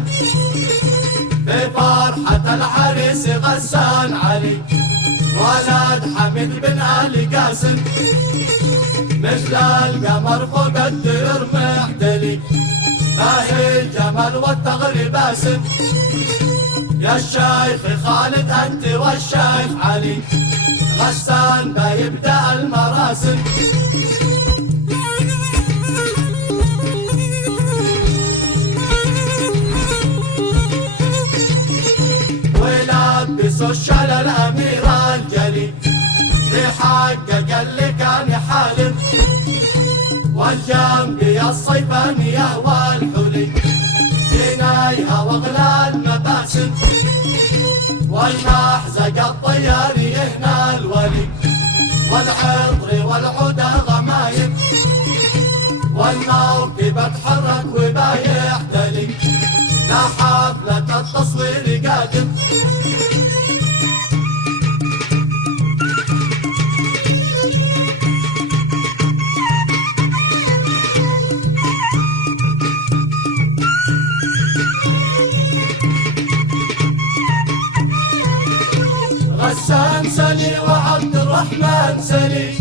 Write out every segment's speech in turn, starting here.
باسم، في فرحة العريس غسان علي ولد حميد بن آل قاسم، مثل القمر فوق الدير محتلي باهي الجمال والثغر باسم. يا الشيخ خالد انت والشيخ علي غسان بيبدأ المراسم. ولبسوا الشال الامير الجلي لحقق اللي كان حالم، والجنبي الصيفانية والحلي جنايها واغلى المباسم، والمحزق الطياري هنا الولي والعطر والعود غمايم، والموكب اتحرك وبايع دلي لحفلة التصوير قادم. غسان سلي وعبد الرحمن سلي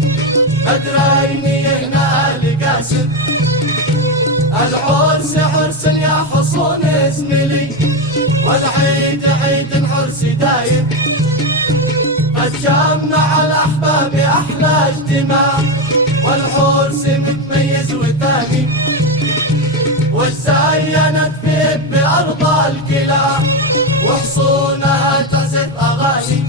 بدريني هنا لقاسم، العرس عرس يا حصون اسملي والعيد عيد عرس دايم، قد جمع الأحباب أحلى اجتماع والعرس متميز وثاني، وزينت فيه بأرض الكلاب وحصونها تعزف أغاني،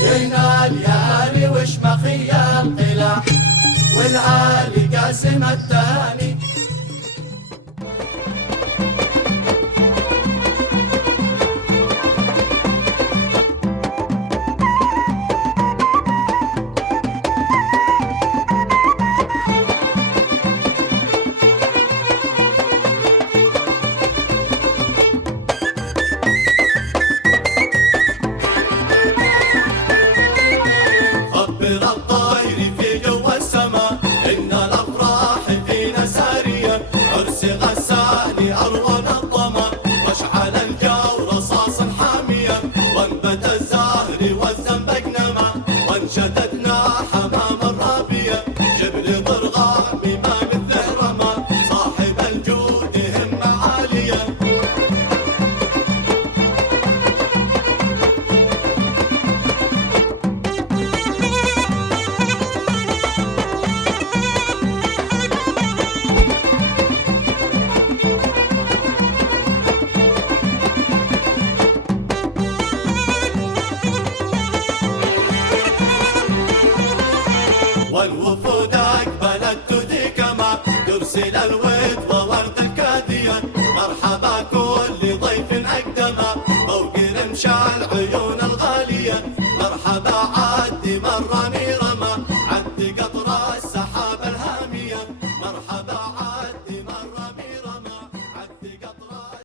هنا اليالي وشمخية القلاع والآلي قاسم التهاني. والوفود أقبلت تديك ما ترسل الود وورد الكاذية، مرحبا كل ضيف أقدم فوق رمش العيون